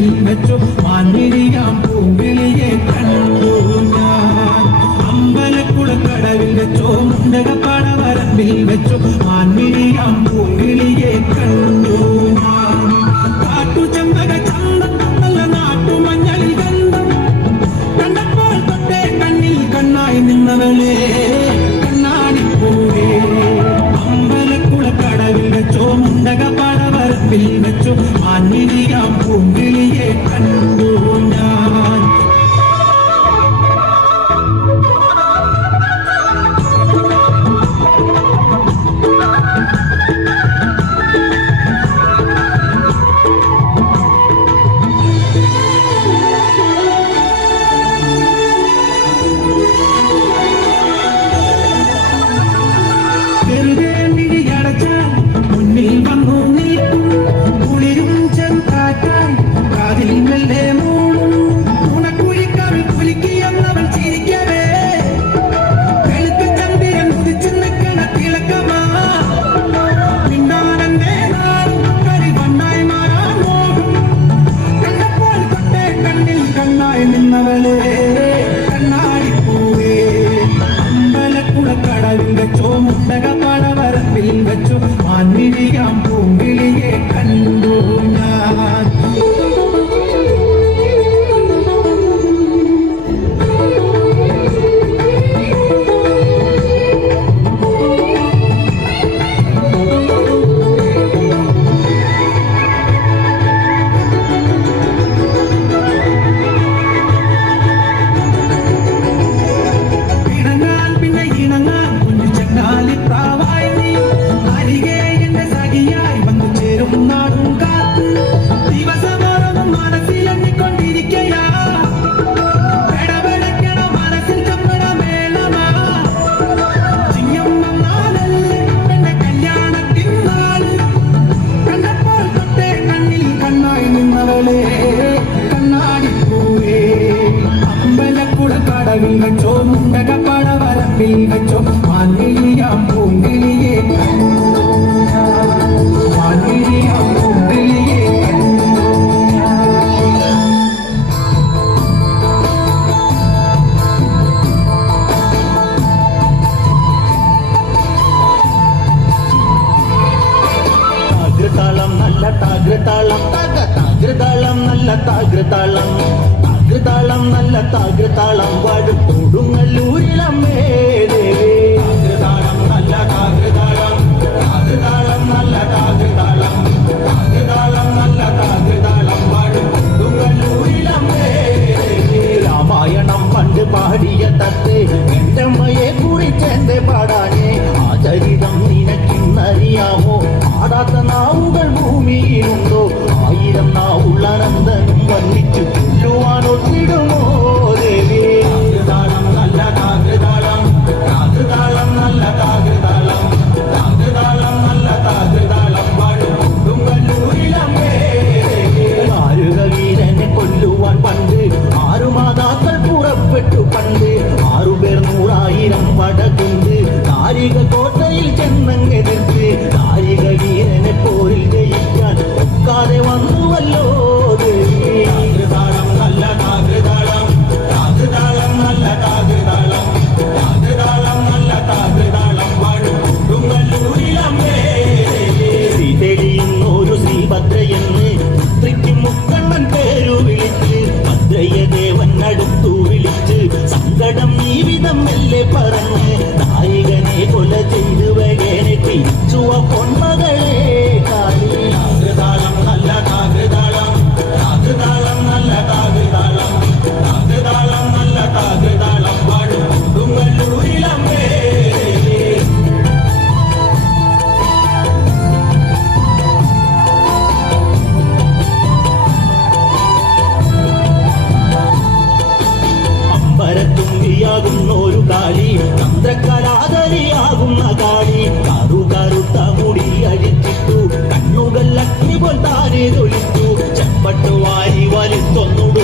വരമ്പിൽ വെച്ചു മാൻമിഴിയാം പൂങ്കിളിയെ കണ്ടു ഞാൻ. അമ്പലക്കുളക്കടവിൽ വെച്ചോ മുണ്ടകപ്പാട വരമ്പിൽ വെച്ചു മാൻമിഴിയാം പൂങ്കിളിയെ കണ്ടു ഞാൻ. കാട്ടുചെമ്പക ചന്തം നല്ല നാട്ടുമഞ്ഞളിൽ ഗന്ധം കണ്ടപ്പോൾ തൊട്ടേ കണ്ണിൽ കണ്ണായി നിന്നവളെ കണ്ണാടിപ്പൂവേ. അമ്പലക്കുളക്കടവിൽ വെച്ചോ മുണ്ടകപ്പാട വരമ്പിൽ വെച്ചു മാൻമിഴിയാം പൂങ്കിളിയെ കണ്ടു ഞാൻ. മുന്നിൽ വന്നു നിൽക്കും കുളിരും ചെറുകാറ്റാൻ കാതിൽ മെല്ലെ മൂളും ഉണക്കുഴിക്കവിൽ കുലുക്കിയെന്നവൾ ചിരിക്കവേ വെളുത്ത ചന്ദ്രൻ ഉദിച്ചു നിൽക്കണ തിളക്കമാ പിന്നാണെന്റെ നാളും കരിവണ്ണായി മാറാൻ പോകും. കണ്ടപ്പോൾ തൊട്ടേ കണ്ണിൽ കണ്ണായി നിന്നവളെ കണ്ണാടിപ്പൂവേ. അമ്പലക്കുളക്കടവിൽ വെച്ചോ മുണ്ടകപ്പാട വരമ്പിൽ വെച്ചു മാൻമിഴിയാം പൂങ്കിളിയെ കണ്ടു ഞാൻ. ഇണങ്ങാൻ പിന്നെ ഇണങ്ങാൻ കുഞ്ഞു ചങ്ങാലി പ്രാവായി നീ അരികെ എന്റെ സഖിയായി വന്നു ചേരും നാടും കാത്ത് ദിവസമോറും മനസ്സിലെണ്ണിക്കൊണ്ടിരിക്കയാ പെടപെടക്കണ മനസ്സിൽ ചമ്മട മേളമാ ചിങ്ങം വന്നാലല്ലേ എന്റെ കല്യാണത്തിൻ നാള്. കണ്ടപ്പോൾ തൊട്ടേ കണ്ണിൽ കണ്ണായി നിന്നവളെ കണ്ണാടിപ്പൂവേ. അമ്പലക്കുളക്കടവിൽ വെച്ചോ മുണ്ടകപ്പാട വരമ്പിൽ വെച്ചോ മാൻമിഴിയാം പൂങ്കിളിയെ കണ്ടു ഞാൻ. മാൻമിഴിയാം പൂങ്കിളിയെ കണ്ടു ഞാൻ. താകൃതാളം നല്ല താകൃതാളം താകൃതാളം നല്ല താകൃതാളം താകൃതാളം നല്ല താകൃതാളം വാഴും കൊടുങ്ങല്ലൂരിലമ്മേ ദേവി. താകൃതാളം നല്ല താകൃതാളം താകൃതാളം നല്ല താകൃതാളം താകൃതാളം നല്ല താകൃതാളം വാഴും കൊടുങ്ങല്ലൂരിലമ്മേ ദേവി. രാമായണം പണ്ട് പാടിയ തത്തെ എന്റെ അമ്മയെ കുറിച്ചെന്റെ പാടാനേ ആ ചരിതം നിനക്കിന്നറിയാമോ? പാടാത്ത നാവുകൾ ഭൂമിയിലുണ്ടോ? ആയിരം നാവുള്ള നന്ദനും വന്നിച്ചു കൊല്ലുവാനൊത്തിടുമോ ദേവി. താകൃതാളം നല്ല താകൃതാളം താകൃതാളം നല്ല താകൃതാളം താകൃതാളം നല്ല താകൃതാളം വാഴും കൊടുങ്ങല്ലൂരിലമ്മേ ദേവി. ആരുകവീരനെ കൊല്ലുവാൻ പണ്ട് 6 മാതാക്കൾ പുറപ്പെട്ടു പണ്ട് 6 പേർ 100,000 പടകൊണ്ട് താരിക കോട്ടയിൽ ചെന്നങ്ങെതിർത്ത് താരിക വീരനെ പോരിൽ ജയിക്കാൻ ഒക്കാതെ വന്നുവല്ലോ ദേവി. താകൃതാളം നല്ല താകൃതാളം താകൃതാളം നല്ല താകൃതാളം താകൃതാളം നല്ല താകൃതാളം വാഴും കൊടുങ്ങല്ലൂരിലമ്മേ ദേവി. ശ്രീതെളിയുന്നൊരു ശ്രീഭദ്രയെന്ന് പുത്രിക്ക് മുക്കണ്ണൻ പേരു വിളിച്ച് ഭദ്രയെ ദേവൻ അടുത്തു വിളിച്ച് സങ്കടം ഈ വിധം മെല്ലെ പറഞ്ഞ് നായികനെ കൊല ചെയ്ത് വകേനെ തിരിച്ചുവ പൊന്മകളെ കാളി. താകൃതാളം നല്ല താകൃതാളം താകൃതാളം നല്ല താകൃതാളം താകൃതാളം നല്ല താകൃതാളം വാഴും കൊടുങ്ങല്ലൂരിലമ്മേ ദേവി. അമ്പരത്തുമ്പിയാകുന്നൊരു കാളി ചന്ദ്രകലാധരിയാകുന്ന കാളി കറുകറുത്ത മുടി അഴിച്ചിട്ടു കണ്ണുകൾ അഗ്നി പോൽ താനെ തൊലിച്ചു ചെപ്പട്ടു വാരി വലിത്തൊന്നുടു